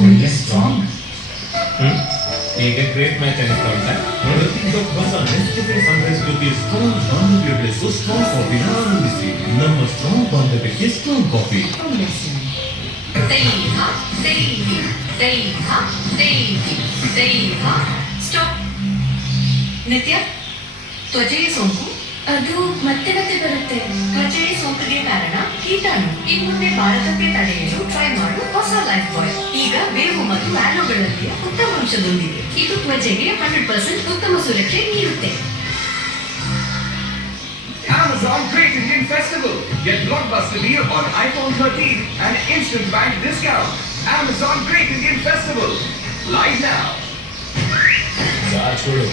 ಒಳ್ಳೆ ಸ್ಟ್ರಾಂಗ್. ಈಗ great match ಅನ್ನಿಸ್ತಾ ಉಂಟಾ? ಹೊಸ ನೆಸ್ಕೆಫೆ ಸನ್ರೈಸ್ ಜೊತೆ ಸ್ಟ್ರಾಂಗ್ ಬಾಂಧವ್ಯ ಬೆಳೆಸೋ ಸ್ಟ್ರಾಂಗ್ ಕಾಫಿನ ಆನಂದಿಸಿ. ನಮ್ಮ ಸ್ಟ್ರಾಂಗ್ ಬಾಂಧವ್ಯಕ್ಕೆ ಸ್ಟ್ರಾಂಗ್ ಕಾಫಿ. ಸ್ಟಾಪ್. ನಿತ್ಯ, ತ್ವಚೆಯ ಸೋಂಕು ಅದು ಮತ್ತೆ ಮತ್ತೆ ಬರುತ್ತೆ. ತ್ವಚೆಯ ಸೋಂಕಿಗೆ ಕಾರಣ ಕೀಟಾಣು. ಇನ್ಮುಂದೆ ಭಾರತಕ್ಕೆ ತಡೆಯಲು ಟ್ರೈ ಮಾಡು ಹೊಸ ಲೈಫ್ ಬಾಯ್. ಈಗ ಬೇವು ಮತ್ತು ಆಲೋಗಳಲ್ಲಿಯ ಉತ್ತಮ ಅಂಶದೊಂದಿಗೆ ಇದು ತ್ವಚೆಗೆ 100% ಉತ್ತಮ ಸುರಕ್ಷೆ ನೀಡುತ್ತೆ. Amazon Great Indian Festival. Get blockbuster deal on iPhone 13 and instant bank discount. Amazon Great Indian Festival. Live now. छोड़ो.